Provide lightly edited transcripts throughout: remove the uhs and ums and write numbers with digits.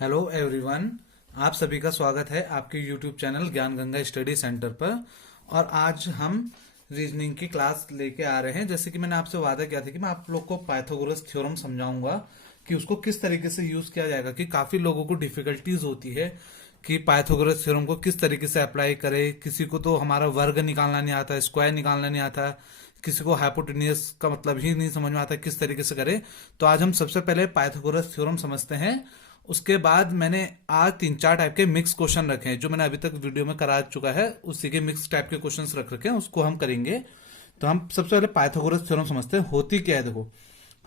Hello everyone. आप सभी का स्वागत है आपके यूट्यूब चैनल ज्ञान गंगा स्टडी सेंटर पर। और आज हम रीजनिंग की क्लास लेके आ रहे हैं। जैसे कि मैंने आपसे वादा किया था कि मैं आप लोग को पाइथागोरस थ्योरम समझाऊंगा कि उसको किस तरीके से यूज किया जाएगा, कि काफी लोगों को डिफिकल्टीज होती है कि पाइथागोरस थ्योरम को किस तरीके से अप्लाई करे। किसी को तो हमारा वर्ग निकालना नहीं आता, स्क्वायर निकालना नहीं आता, किसी को हाइपोटेन्यूस का मतलब ही नहीं समझ में आता किस तरीके से करे। तो आज हम सबसे पहले पाइथागोरस थ्योरम समझते हैं। उसके बाद मैंने आज 3-4 टाइप के मिक्स क्वेश्चन रखे हैं जो मैंने अभी तक वीडियो में करा चुका है, उसी के मिक्स टाइप के क्वेश्चंस रख रखे हैं, उसको हम करेंगे। तो हम सबसे पहले पाइथागोरस थ्योरम समझते हैं। होती क्या है, देखो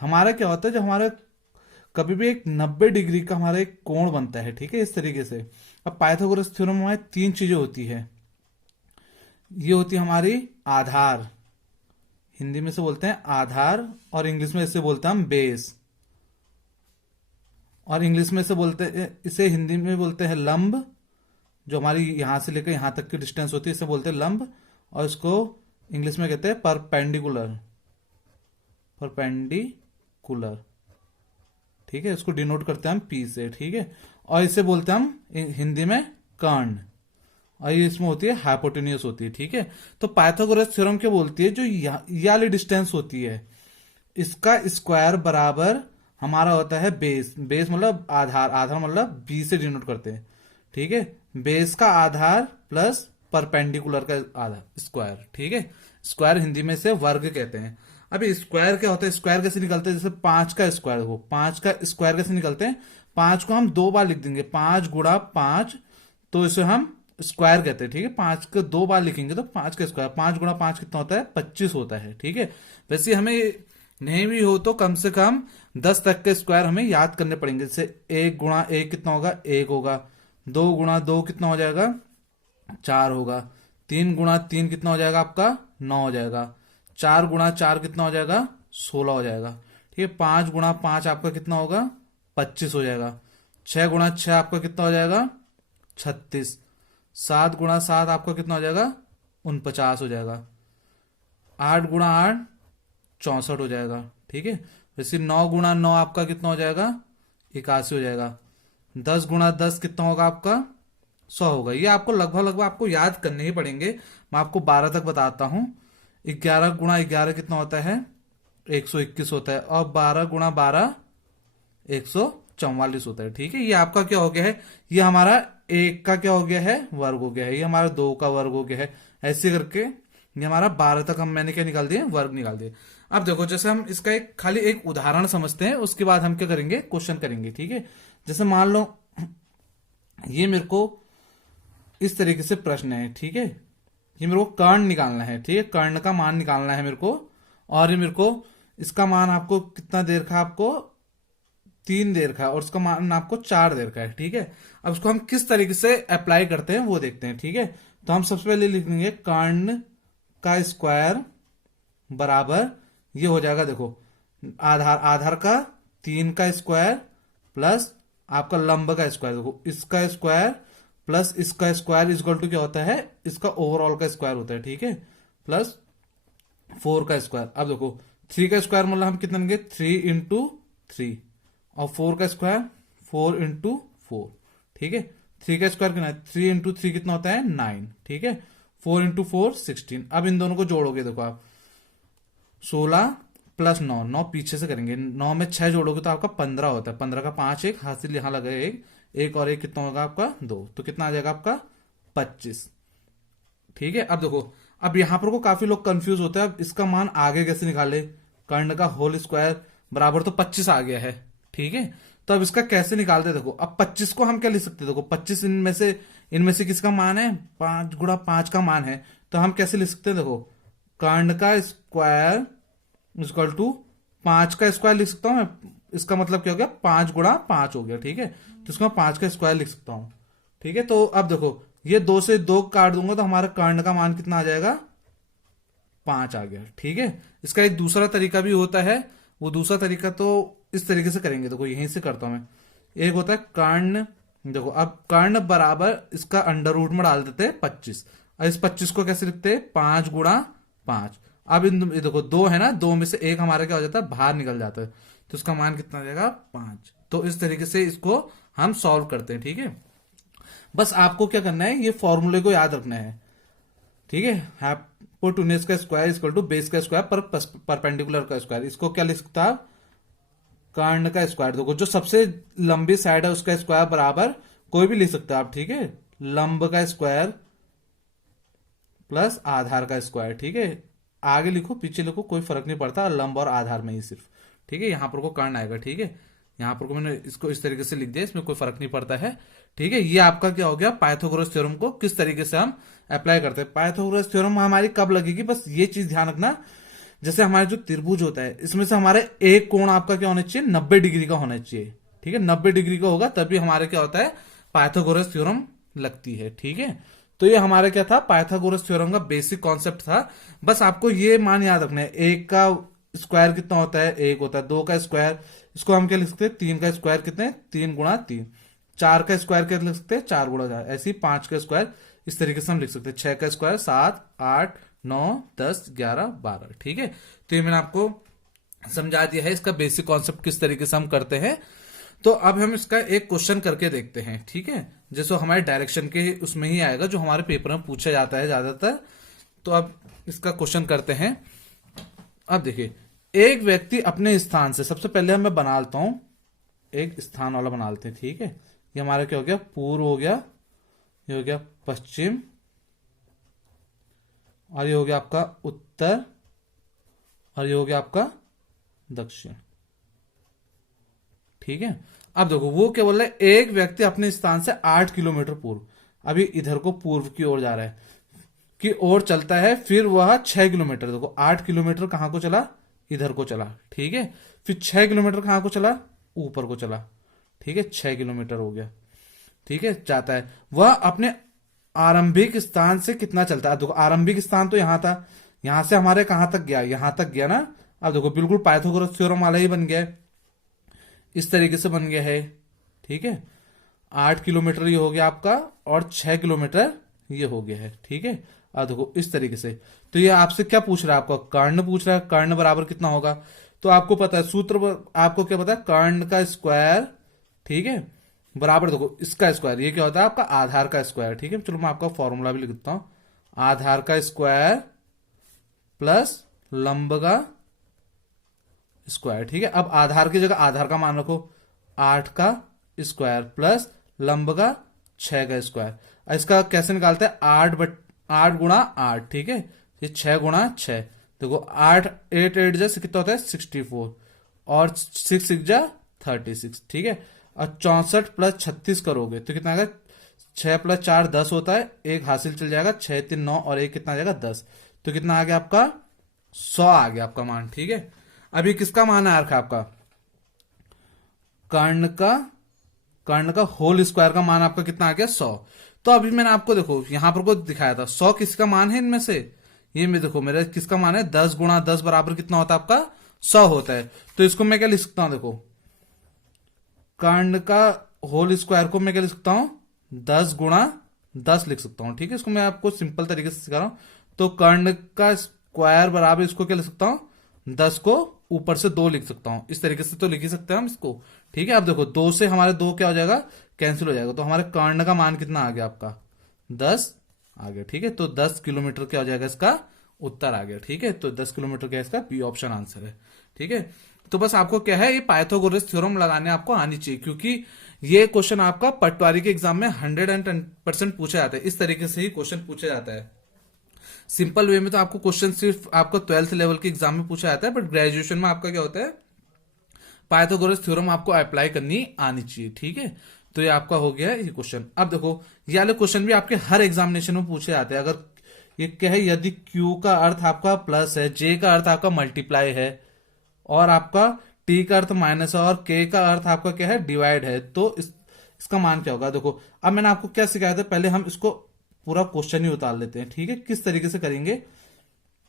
हमारा क्या होता है, जब हमारा कभी भी एक 90 डिग्री का हमारा एक कोण बनता है, ठीक है, इस तरीके से। अब पाइथागोरस थ्योरम में हमारी 3 चीजें होती है। ये होती है हमारी आधार, हिंदी में से बोलते हैं आधार, और इंग्लिश में इसे बोलते हैं हम बेस, और इंग्लिश में से बोलते हैं, इसे हिंदी में बोलते हैं लंब। जो हमारी यहां से लेकर यहां तक की डिस्टेंस होती है इसे बोलते हैं लंब, और इसको इंग्लिश में कहते हैं परपेंडिकुलर। परपेंडिकुलर, ठीक है, इसको डिनोट करते हैं हम पी से, ठीक है। और इसे बोलते हैं हम हिंदी में कर्ण, और ये इसमें होती है हाइपोटेन्यूस होती है, ठीक है। तो पाइथागोरस थ्योरम क्या बोलती है, जो ये वाली डिस्टेंस होती है इसका स्क्वायर बराबर हमारा होता है बेस। बेस मतलब आधार, आधार मतलब बी से डिनोट करते हैं, ठीक है। बेस का आधार प्लस परपेंडिकुलर का आधार, स्क्वायर, ठीक है। स्क्वायर हिंदी में से वर्ग कहते हैं। अभी स्क्वायर क्या होता है, स्क्वायर कैसे निकलते हैं, जैसे 5 का स्क्वायर हो, 5 का स्क्वायर कैसे निकलते हैं, 5 को हम 2 बार लिख देंगे, 5 गुणा 5, तो इसे हम स्क्वायर कहते हैं, ठीक है। 5 को 2 बार लिखेंगे तो 5 का स्क्वायर, 5 गुणा 5 कितना होता है, 25 होता है, ठीक है। वैसे हमें नहीं भी हो तो कम से कम 10 तक के स्क्वायर हमें याद करने पड़ेंगे। जैसे 1 गुणा 1 कितना होगा, 1 होगा। 2 गुणा 2 कितना हो जाएगा, 4 होगा। 3 गुणा 3 कितना हो जाएगा आपका, 9 हो जाएगा। 4 गुणा 4 कितना हो जाएगा, 16 हो जाएगा, ठीक है। 5 गुणा 5 आपका कितना होगा, 25 हो जाएगा। 6 गुणा 6 आपका कितना हो जाएगा, 36। 7 गुणा 7 आपका कितना हो जाएगा, 49 हो जाएगा। 8 गुणा 8 64 हो जाएगा, ठीक है। वैसे 9 गुणा 9 आपका कितना हो जाएगा, 81 हो जाएगा। 10 गुणा 10 कितना होगा आपका, 100 होगा। ये आपको लगभग लगभग आपको याद करने ही पड़ेंगे। मैं आपको 12 तक बताता हूं। 11 गुणा 11 कितना होता है, 121 होता है। और 12 गुणा 12 144 होता है, ठीक है। ये आपका क्या हो गया है, ये हमारा 1 का क्या हो गया है, वर्ग हो गया है। ये हमारा 2 का वर्ग हो गया है। ऐसे करके ये हमारा 12 तक हम मैंने क्या निकाल दिए, वर्ग निकाल दिए। अब देखो, जैसे हम इसका एक खाली एक उदाहरण समझते हैं, उसके बाद हम क्या करेंगे, क्वेश्चन करेंगे, ठीक है। जैसे मान लो ये मेरे को इस तरीके से प्रश्न है, ठीक है। ये मेरे को कर्ण निकालना है, ठीक है, कर्ण का मान निकालना है मेरे को। और ये मेरे को इसका मान आपको कितना देर का, आपको 3 देर का, और उसका मान आपको 4 देर का है, ठीक है। अब उसको हम किस तरीके से अप्लाई करते हैं वो देखते हैं, ठीक है। तो हम सबसे पहले लिख लेंगे कर्ण का स्क्वायर बराबर, ये हो जाएगा, देखो आधार, आधार का 3 का स्क्वायर प्लस आपका लंब का स्क्वायर, देखो इसका स्क्वायर प्लस इसका स्क्वायर इक्वल टू क्या होता है, इसका ओवरऑल का स्क्वायर होता है, ठीक है, प्लस 4 का स्क्वायर। अब देखो 3 का स्क्वायर मतलब हम कितना लेंगे, 3 इंटू 3, और 4 का स्क्वायर 4 इंटू 4, ठीक है। 3 का स्क्वायर कितना है, 3 इंटू 3 कितना होता है, 9, ठीक है। 4 इंटू 4 16। अब इन दोनों को जोड़ोगे, देखो आप 16 प्लस 9, 9 पीछे से करेंगे, 9 में 6 जोड़ोगे तो आपका 15 होता है। 15 का 5 एक हासिल यहां लगे, एक एक और एक कितना होगा आपका, 2, तो कितना आ जाएगा आपका 25, ठीक है। अब देखो, अब यहां पर को काफी लोग कंफ्यूज होते हैं, अब इसका मान आगे कैसे निकाले, कर्ण का होल स्क्वायर बराबर तो 25 आ गया है, ठीक है। तो अब इसका कैसे निकालते हैं, देखो अब 25 को हम क्या लिख सकते हैं, देखो 25 इनमें से किसका मान है, 5 गुणा 5 का मान है। तो हम कैसे लिख सकते हैं, देखो कर्ण का स्क्वायर इक्वल टू 5 का स्क्वायर लिख सकता हूं मैं। इसका मतलब क्या हो गया, 5 गुणा 5 हो गया, ठीक है। तो इसको मैं 5 का स्क्वायर लिख सकता हूं, ठीक है। तो अब देखो ये 2 से 2 काट दूंगा तो हमारा कर्ण का मान कितना आ जाएगा, 5 आ गया, ठीक है। इसका एक दूसरा तरीका भी होता है, वो दूसरा तरीका तो इस तरीके से करेंगे, देखो यहीं से करता हूं मैं। एक होता है कर्ण, देखो अब कर्ण बराबर इसका अंडर रूट में डाल देते हैं 25, और इस 25 को कैसे लिखते हैं, 5 गुणा 5। अब इन देखो 2 है ना, 2 में से एक हमारा क्या हो जाता है, बाहर निकल जाता है। तो इसका मान कितना आ जाएगा 5। तो इस तरीके से इसको हम सॉल्व करते हैं, ठीक है। बस आपको क्या करना है, ये फॉर्मूले को याद रखना है, ठीक है। हाइपोटेन्यूज का स्क्वायर इक्वल टू बेस का स्क्वायर पर परपेंडिकुलर का स्क्वायर। इसको क्या लिख सकता है, कर्ण का स्क्वायर। देखो जो सबसे लंबी साइड है उसका स्क्वायर बराबर कोई भी लिख सकता है आप, ठीक है, लंब का स्क्वायर प्लस आधार का स्क्वायर, ठीक है। आगे लिखो पीछे लिखो कोई फर्क नहीं पड़ता, लंब और आधार में ही सिर्फ, ठीक है। यहां पर को कर्ण आएगा, ठीक है। यहां पर को मैंने इसको इस तरीके से लिख दिया, इसमें कोई फर्क नहीं पड़ता है, ठीक है। ये आपका क्या हो गया, पाइथागोरस थ्योरम को किस तरीके से हम अप्लाई करते हैं। पाइथागोरस थ्योरम हमारी कब लगेगी, बस ये चीज ध्यान रखना, जैसे हमारे जो त्रिभुज होता है इसमें से हमारे एक कोण आपका क्या होना चाहिए, 90 डिग्री का होना चाहिए, ठीक है। 90 डिग्री का होगा तभी हमारे क्या होता है, पाइथागोरस थ्योरम लगती है, ठीक है। तो ये हमारा क्या था, पाइथागोरस थ्योरम का बेसिक कॉन्सेप्ट था। बस आपको ये मान याद रखना है, एक का स्क्वायर कितना होता है, एक होता है। दो का स्क्वायर, इसको हम क्या लिख सकते हैं, तीन का स्क्वायर कितने, 3 × 3। चार का स्क्वायर क्या लिख सकते हैं, 4 × 4। ऐसे ही 5 का स्क्वायर इस तरीके से हम लिख सकते हैं। 6 का स्क्वायर 7, 8, 9, 10, 11, 12, ठीक है। तो ये मैंने आपको समझा दिया है इसका बेसिक कॉन्सेप्ट किस तरीके से हम करते हैं। तो अब हम इसका एक क्वेश्चन करके देखते हैं, ठीक है। जैसे हमारे डायरेक्शन के उसमें ही आएगा जो हमारे पेपर में पूछा जाता है ज्यादातर। तो अब इसका क्वेश्चन करते हैं। अब देखिए, एक व्यक्ति अपने स्थान से, सबसे पहले मैं बना लेता हूं, एक स्थान वाला बना लेते हैं, ठीक है। ये हमारा क्या हो गया, पूर्व हो गया, ये हो गया पश्चिम, और ये हो गया आपका उत्तर, और ये हो गया आपका दक्षिण, ठीक है। अब देखो वो क्या बोल रहा है, एक व्यक्ति अपने स्थान से 8 किलोमीटर पूर्व, अभी इधर को पूर्व की ओर जा रहा है, की ओर चलता है, फिर वह 6 किलोमीटर, देखो 8 किलोमीटर कहां को चला, इधर को चला, ठीक है। फिर 6 किलोमीटर कहां को चला, ऊपर को चला, ठीक है। 6 किलोमीटर हो गया, ठीक है, जाता है। वह अपने आरंभिक स्थान से कितना चलता है, देखो आरंभिक स्थान तो यहां था, यहां से हमारे कहां तक गया, यहां तक गया ना। अब देखो बिल्कुल पाइथागोरस थ्योरम वाला ही बन गया है, इस तरीके से बन गया है, ठीक है। 8 किलोमीटर ये हो गया आपका, और 6 किलोमीटर ये हो गया है, ठीक है। अब देखो इस तरीके से। तो ये आपसे क्या पूछ रहा है, आपका कर्ण पूछ रहा है, कर्ण बराबर कितना होगा। तो आपको पता है सूत्र, आपको क्या पता है, कर्ण का स्क्वायर, ठीक है, बराबर देखो इसका स्क्वायर, ये क्या होता है आपका आधार का स्क्वायर, ठीक है। चलो मैं आपका फॉर्मूला भी लिख देता हूं, आधार का स्क्वायर प्लस लंब का स्क्वायर, ठीक है। अब आधार की जगह आधार का मान रखो, 8 का स्क्वायर प्लस लंब का 6 का स्क्वायर। इसका कैसे निकालते हैं, 8 × 8, ठीक है। ये 6 × 6, देखो 8 जैसे कितना होता है 64, और 6 जा 36, ठीक है। और 64 + 36 करोगे तो कितना आएगा, 6 + 4 10 होता है, एक हासिल चल जाएगा, 6 3 9, और एक कितना आ जाएगा 10। तो कितना आ गया आपका 100 आ गया आपका मान, ठीक है। अभी किसका मान आ रखा आपका, कर्ण का होल स्क्वायर का मान आपका कितना आ गया 100। तो अभी मैंने आपको देखो यहां पर को दिखाया था 100 किसका मान है इनमें से, ये में देखो मेरा किसका मान है, 10 × 10 बराबर कितना होता है आपका 100 होता है। तो इसको मैं क्या लिख सकता हूं, देखो कर्ण का होल स्क्वायर को मैं क्या लिख सकता हूं, 10 × 10 लिख सकता हूं, ठीक है। इसको मैं आपको सिंपल तरीके से सिखा रहा हूं। तो कर्ण का स्क्वायर बराबर इसको क्या लिख सकता हूं, 10 को ऊपर से 2 लिख सकता हूं, इस तरीके से तो लिख ही सकते हैं हम इसको, ठीक है। अब देखो 2 से हमारे 2 क्या हो जाएगा, कैंसिल हो जाएगा। तो हमारे कर्ण का मान कितना आ गया आपका 10 आ गया, ठीक है। तो 10 किलोमीटर क्या हो जाएगा, इसका उत्तर आ गया, ठीक है। तो 10 किलोमीटर क्या है इसका बी ऑप्शन आंसर है, ठीक है। तो बस आपको क्या है, ये पाइथागोरस थ्योरम लगाने आपको आनी चाहिए, क्योंकि ये क्वेश्चन आपका पटवारी के एग्जाम में 110% पूछा जाता है, इस तरीके से ही क्वेश्चन पूछा जाता है। सिंपल वे में तो आपको क्वेश्चन सिर्फ आपको 12th लेवल के एग्जाम में पूछा जाता है, बट ग्रेजुएशन में आपका क्या होता है, पाइथागोरस थ्योरम आपको अप्लाई करनी आनी चाहिए, ठीक है। तो ये आपका हो गया ये क्वेश्चन। अब देखो ये वाले क्वेश्चन भी आपके हर एग्जामिनेशन में पूछे जाते हैं। अगर ये क्या है, यदि Q का अर्थ आपका प्लस है, J का अर्थ आपका मल्टीप्लाई है, और आपका T का अर्थ माइनस है, और K का अर्थ आपका क्या है डिवाइड है, तो इसका मान क्या होगा। देखो अब मैंने आपको क्या सिखाया था, पहले हम इसको पूरा क्वेश्चन ही उतार लेते हैं, ठीक है। किस तरीके से करेंगे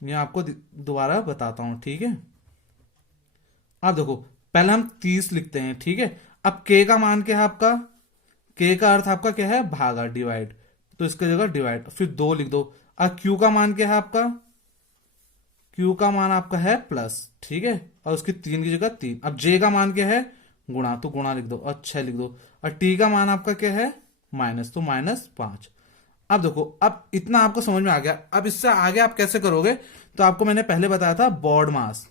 मैं आपको दोबारा बताता हूं, ठीक है। अब देखो पहले हम 30 लिखते हैं, ठीक है। अब K का मान क्या है आपका, K का अर्थ आपका क्या है भागा, डिवाइड, तो इसकी जगह डिवाइड, फिर 2 लिख दो। अब Q का मान क्या है आपका, Q का मान आपका है प्लस, ठीक है, और उसकी 3 की जगह 3। अब J का मान क्या है, गुणा, तो गुणा लिख दो और 6 लिख दो। और T का मान आपका क्या है, माइनस, तो -5। अब देखो, अब इतना आपको समझ में आ गया। अब इससे आगे आप कैसे करोगे, तो आपको मैंने पहले बताया था बॉड मास।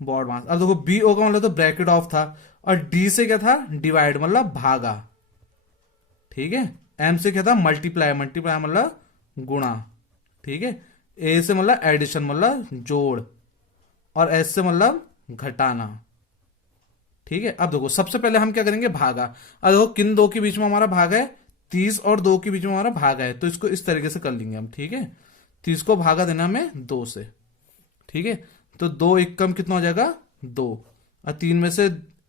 अब देखो BO का मतलब तो ब्रैकेट ऑफ था, और D से क्या था, डिवाइड मतलब भागा, ठीक है। M से क्या था, मल्टीप्लाई मतलब गुणा, ठीक है। A से मतलब एडिशन मतलब जोड़, और S से मतलब घटाना, ठीक है। अब देखो सबसे पहले हम क्या करेंगे, भागा। अब देखो किन दो के बीच में हमारा भाग है, 30 और 2 के बीच में हमारा भाग है, तो इसको इस तरीके से कर लेंगे हम, ठीक है। 30 को भागा देना हमें 2 से, ठीक है। तो 2 एकम कितना हो जाएगा, 2, और 3 में से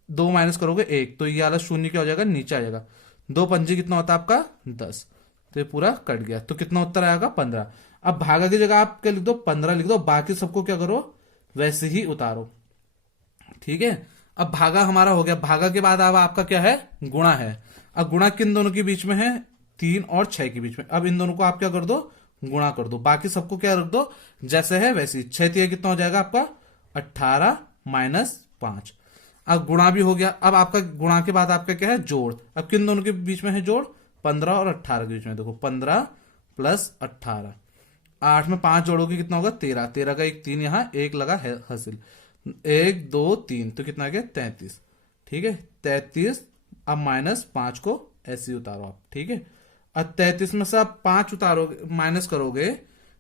2 माइनस करोगे 1, तो ये वाला शून्य क्या हो जाएगा, नीचे आ जाएगा। 2 पंजे कितना होता है आपका, 10, तो ये पूरा कट गया। तो कितना उत्तर आएगा, 15। अब भागा की जगह आप क्या लिख दो, 15 लिख दो, बाकी सबको क्या करो, वैसे ही उतारो, ठीक है। अब भागा हमारा हो गया। भागा के बाद अब आपका क्या है, गुणा है। अब गुणा किन दोनों के बीच में है, 3 और 6 के बीच में। अब इन दोनों को आप क्या कर दो, गुणा कर दो, बाकी सबको क्या रख दो जैसे है वैसे। 6 3 कितना हो जाएगा आपका, 18 -5। अब गुणा भी हो गया। अब आपका गुणा के बाद आपका क्या है, जोड़। अब किन दोनों के बीच में है जोड़, 15 और 18 के बीच में। देखो 15 + 18, 8 में 5 जोड़ोगे कितना होगा, 13। 13 का एक 3 यहां एक लगा है हासिल, 1 2 3, तो कितना आ गया, 33, ठीक है। 33। अब -5 को ऐसे ही उतारो आप, ठीक है। अब 33 में से आप 5 उतारोगे, माइनस करोगे,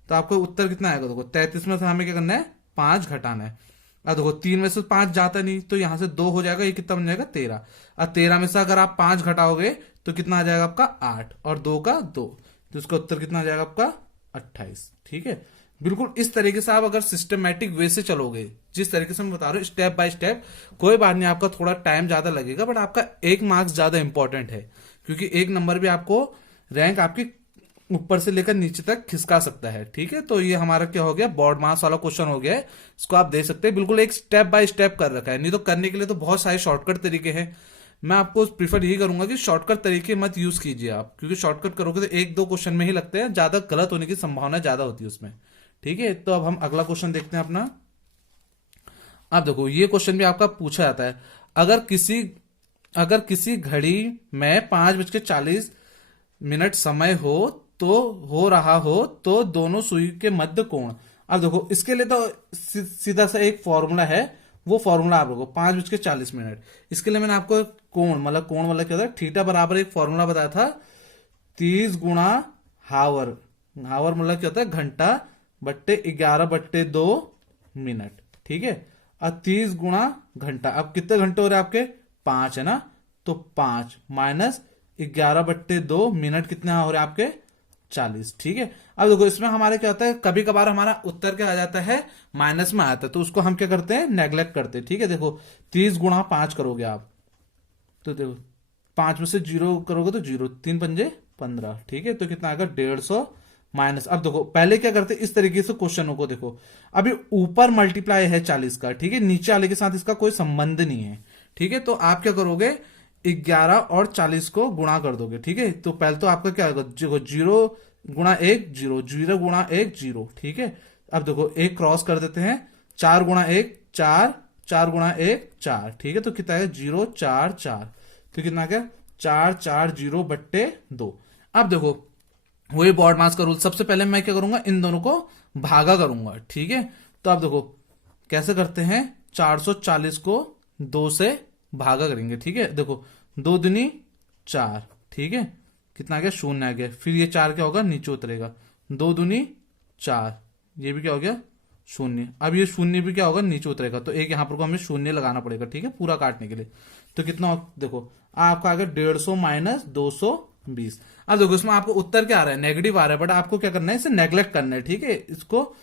तो आपको उत्तर कितना आएगा। देखो 33 में से हमें क्या करना है, 5 घटाना है। अब देखो 3 में से 5 जाता नहीं, तो यहां से 2 हो जाएगा, ये कितना बन जाएगा, 13। अब 13 में से अगर आप 5 घटाओगे तो कितना आ जाएगा आपका, 8, और 2 का 2, तो उसका उत्तर कितना आ जाएगा आपका, 28, ठीक है। बिल्कुल इस तरीके से आप अगर सिस्टमेटिक वे से चलोगे, जिस तरीके से मैं बता रहा हूँ स्टेप बाय स्टेप, कोई बात नहीं, आपका थोड़ा टाइम ज्यादा लगेगा, बट आपका 1 मार्क्स ज्यादा इंपॉर्टेंट है, क्योंकि 1 नंबर भी आपको रैंक आपकी ऊपर से लेकर नीचे तक खिसका सकता है, ठीक है। तो ये हमारा क्या हो गया, बोर्ड मास वाला क्वेश्चन हो गया है। इसको आप दे सकते हैं, बिल्कुल एक स्टेप बाय स्टेप कर रखा है। नहीं तो करने के लिए तो बहुत सारे शॉर्टकट तरीके हैं। मैं आपको प्रीफर यही करूंगा कि शॉर्टकट तरीके मत यूज कीजिए आप, क्योंकि शॉर्टकट करोगे तो 1 2 क्वेश्चन में ही लगते हैं, ज्यादा गलत होने की संभावना ज्यादा होती है उसमें, ठीक है। तो अब हम अगला क्वेश्चन देखते हैं अपना। अब देखो ये क्वेश्चन भी आपका पूछा जाता है, अगर किसी घड़ी में 5:40 समय हो रहा हो तो दोनों सुई के मध्य कोण। अब देखो इसके लिए तो सीधा सा एक फॉर्मूला है, वो फॉर्मूला आप लोगों को 5:40। इसके लिए मैंने आपको कोण मतलब क्या होता है, थीटा बराबर एक फॉर्मूला बताया था, 30 गुणा हावर। हावर मतलब क्या होता है, घंटा बट्टे 11/2 मिनट, ठीक है। अब 30 गुणा घंटा, अब कितने घंटे हो रहे हैं आपके, 5 है ना, तो 5 माइनस 11/2 मिनट कितने हो रहे हैं आपके, 40, ठीक है। अब देखो इसमें हमारे क्या होता है, कभी कभार हमारा उत्तर क्या आ जाता है, माइनस में आता है, तो उसको हम क्या करते हैं, नेग्लेक्ट करते हैं, ठीक है। देखो 30 गुणा 5 करोगे आप, तो देखो 5 में से 0 करोगे तो 0, 3 पंजे 15, ठीक है। तो कितना आएगा, 150 माइनस। अब देखो पहले क्या करते हैं, इस तरीके से क्वेश्चनों को देखो, अभी ऊपर मल्टीप्लाई है 40 का, ठीक है, नीचे वाले के साथ इसका कोई संबंध नहीं है, ठीक है। तो आप क्या करोगे, 11 और 40 को गुणा कर दोगे, ठीक है। तो पहले तो आपका क्या होगा, 0 गुणा 1 0, 0 गुणा 1 0, ठीक है। अब देखो एक क्रॉस कर देते हैं, 4 गुणा 1 4, 4 गुणा 1 4, ठीक है। तो कितना है, 0 4 4, तो कितना क्या, 4 4 0/2। अब देखो वही बॉड मास का रूल, सबसे पहले मैं क्या करूंगा, इन दोनों को भागा करूंगा, ठीक है। तो आप देखो कैसे करते हैं, 440 को 2 से भागा करेंगे, ठीक है। देखो 2 दूनी 4, ठीक है, कितना आ गया, 0 आ गया। फिर ये 4 क्या होगा, नीचे उतरेगा, 2 दूनी 4, ये भी क्या हो गया, 0। अब ये 0 भी क्या होगा, नीचे उतरेगा, तो एक यहां पर को हमें 0 लगाना पड़ेगा, ठीक है, पूरा काटने के लिए। तो कितना देखो आपका आ गया, 150 - 220। अब देखो इसमें आपको उत्तर क्या आ रहा है, नेगेटिव आ रहा है, बट आपको क्या करना है, इसे नेग्लेक्ट करना है, ठीक है। इसको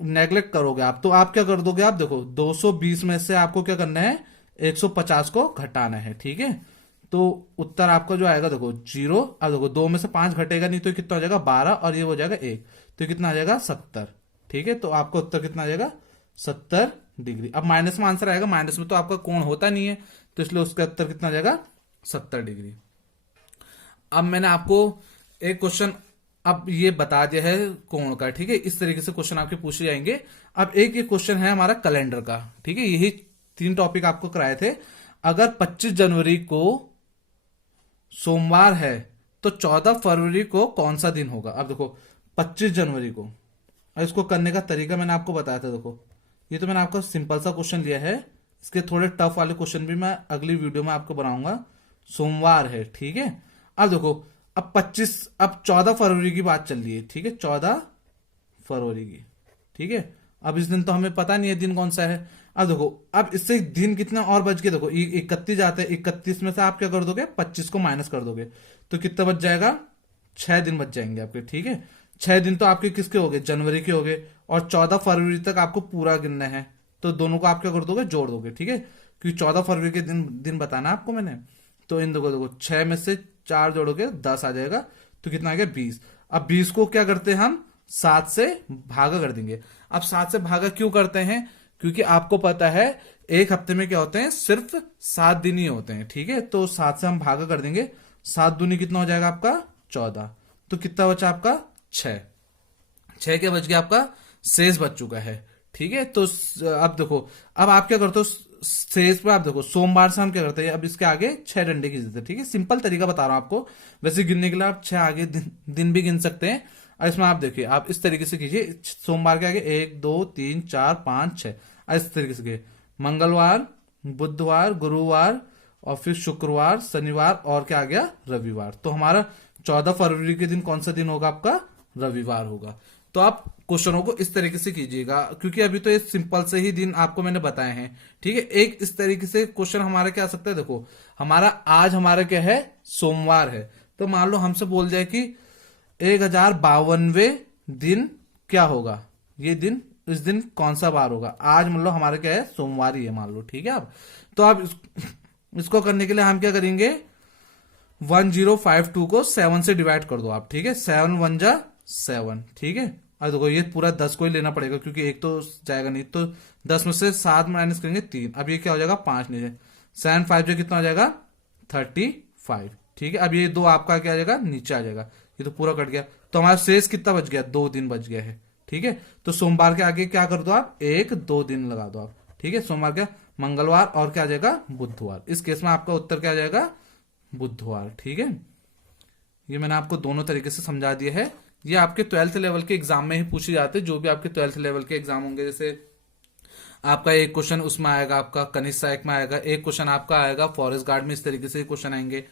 नेग्लेक्ट करोगे आप, तो आप क्या कर दोगे, आप देखो 220 में से आपको क्या करना है, 150 को घटाना है, ठीक है। तो उत्तर आपका जो आएगा देखो 0। अब देखो 2 में से 5 घटेगा नहीं, तो कितना हो जाएगा, 12, और ये हो जाएगा 1, तो कितना आ जाएगा, 70, ठीक है। तो आपका उत्तर कितना आ जाएगा, 70 डिग्री। अब माइनस में आंसर आएगा, माइनस में तो आपका कोण होता नहीं है, तो इसलिए उसका उत्तर कितना आ जाएगा, 70 डिग्री। अब मैंने आपको एक क्वेश्चन अब ये बता दिया है कोण का, ठीक है। इस तरीके से क्वेश्चन आपके पूछे जाएंगे। अब एक ये क्वेश्चन है हमारा कैलेंडर का, ठीक है। यही 3 टॉपिक आपको कराए थे। अगर 25 जनवरी को सोमवार है तो 14 फरवरी को कौन सा दिन होगा। अब देखो 25 जनवरी को, इसको करने का तरीका मैंने आपको बताया था। देखो ये तो मैंने आपको सिंपल सा क्वेश्चन लिया है, इसके थोड़े टफ वाले क्वेश्चन भी मैं अगली वीडियो में आपको बनाऊंगा। सोमवार है, ठीक है। अब देखो अब 14 फरवरी की बात चल रही है, ठीक है। 14 फरवरी की, ठीक है। अब इस दिन तो हमें पता नहीं है दिन कौन सा है। अब देखो अब इससे दिन कितना और बच गया, देखो 31 आते हैं, 31 में से आप क्या कर दोगे, 25 को माइनस कर दोगे तो कितना बच जाएगा, 6 दिन बच जाएंगे आपके, ठीक है। 6 दिन तो आपके किसके हो गए, जनवरी के हो गए। और 14 फरवरी तक आपको पूरा गिनना है, तो दोनों को आप क्या कर दोगे, जोड़ दोगे, ठीक है। क्योंकि 14 फरवरी के दिन बताना आपको मैंने। तो इन देखो 6 में से 4 जोड़ोगे 10 आ जाएगा, तो कितना आ गया 20। अब 20 को क्या करते हैं हम, 7 से भागा कर देंगे। अब 7 से भागा क्यों करते हैं, क्योंकि आपको पता है एक हफ्ते में क्या होते हैं, सिर्फ 7 दिन ही होते हैं, ठीक है। तो 7 से हम भागा कर देंगे, 7 दूनी कितना हो जाएगा आपका 14। तो कितना बचा आपका 6 क्या बच गया आपका, शेष बच चुका है, ठीक है। तो अब देखो अब आप क्या करते हो, शेष पे आप देखो सोमवार से हम क्या करते हैं, अब इसके आगे 6 डंडे खींच देते हैं, ठीक है। सिंपल तरीका बता रहा हूं आपको। वैसे गिनने के लिए आप 6 आगे दिन भी गिन सकते हैं। और इसमें आप देखिए, आप इस तरीके से कीजिए, सोमवार के आगे 1 2 3 4 5 6, इस तरीके से कीजिए। मंगलवार, बुधवार, गुरुवार, और फिर शुक्रवार, शनिवार, और क्या आ गया, रविवार। तो हमारा 14 फरवरी के दिन कौन सा दिन होगा, आपका रविवार होगा। तो आप क्वेश्चनों को इस तरीके से कीजिएगा, क्योंकि अभी तो ये सिंपल से ही दिन आपको मैंने बताए हैं, ठीक है। एक इस तरीके से क्वेश्चन हमारा क्या आ सकता है, देखो हमारा आज हमारा क्या है, सोमवार है। तो मान लो हमसे बोल जाए कि 1052वें दिन क्या होगा, ये दिन, इस दिन कौन सा बार होगा। आज मान लो हमारा क्या है, सोमवार ही है मान लो, ठीक है। अब तो आप इसको करने के लिए हम क्या करेंगे, 1052 को 7 से डिवाइड कर दो आप, ठीक है। 7 1 जा 7, ठीक है। अब देखो ये पूरा 10 को ही लेना पड़ेगा, क्योंकि एक तो जाएगा नहीं। तो 10 में से 7 माइनस करेंगे 3, अब ये क्या हो जाएगा 5 नीचे, 7 5 जो कितना हो जाएगा 35, ठीक है। अब ये 2 आपका क्या आ जाएगा, नीचे आ जाएगा, ये तो पूरा कट गया। तो हमारा शेष कितना बच गया, 2 दिन बच गया है, ठीक है। तो सोमवार के आगे क्या कर दो आप, 1 2 दिन लगा दो आप, ठीक है। सोमवार क्या, मंगलवार, और क्या आ जाएगा, बुधवार। इस केस में आपका उत्तर क्या आ जाएगा, बुधवार, ठीक है। ये मैंने आपको दोनों तरीके से समझा दिया है। ये आपके 12th लेवल के एग्जाम में ही पूछे जाते हैं, जो भी आपके 12th लेवल के एग्जाम होंगे। जैसे आपका एक क्वेश्चन उसमें आएगा, आपका कनिष्ठ सहायक में आएगा, एक क्वेश्चन आपका आएगा फॉरेस्ट गार्ड में, इस तरीके से क्वेश्चन आएंगे।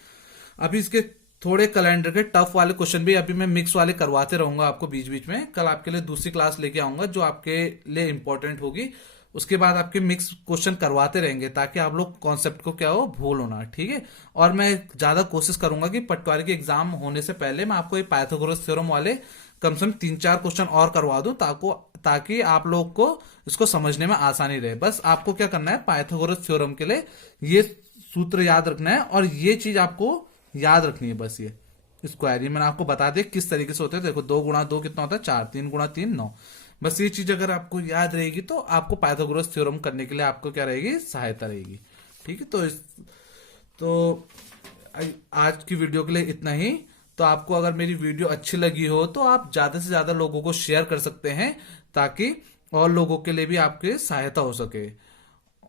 अभी इसके थोड़े कैलेंडर के टफ वाले क्वेश्चन भी अभी मैं मिक्स वाले करवाते रहूंगा आपको बीच बीच में। कल आपके लिए दूसरी क्लास लेके आऊंगा जो आपके लिए इंपॉर्टेंट होगी। उसके बाद आपके मिक्स क्वेश्चन करवाते रहेंगे, ताकि आप लोग कॉन्सेप्ट को क्या हो, भूल होना, ठीक है। और मैं ज्यादा कोशिश करूंगा कि पटवारी के एग्जाम होने से पहले मैं आपको ये पाइथागोरस थ्योरम वाले कम से कम 3-4 क्वेश्चन और करवा दूं, ताकि आप लोग को इसको समझने में आसानी रहे। बस आपको क्या करना है, पाइथागोरस थ्योरम के लिए ये सूत्र याद रखना है, और ये चीज आपको याद रखनी है बस। ये स्क्वायर, ये मैंने आपको बता दिया किस तरीके से होते हैं। देखो 2 गुणा 2 कितना होता है 4, 3 गुणा 3 9। बस ये चीज अगर आपको याद रहेगी तो आपको पाइथागोरस थ्योरम करने के लिए आपको क्या रहेगी, सहायता रहेगी, ठीक है। तो आज की वीडियो के लिए इतना ही। तो आपको अगर मेरी वीडियो अच्छी लगी हो तो आप ज्यादा से ज्यादा लोगों को शेयर कर सकते हैं, ताकि और लोगों के लिए भी आपके सहायता हो सके।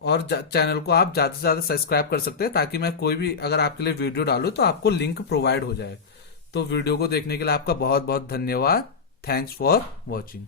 और चैनल को आप ज्यादा से ज्यादा सब्सक्राइब कर सकते हैं, ताकि मैं कोई भी अगर आपके लिए वीडियो डालूं तो आपको लिंक प्रोवाइड हो जाए। तो वीडियो को देखने के लिए आपका बहुत बहुत धन्यवाद। Thanks for watching.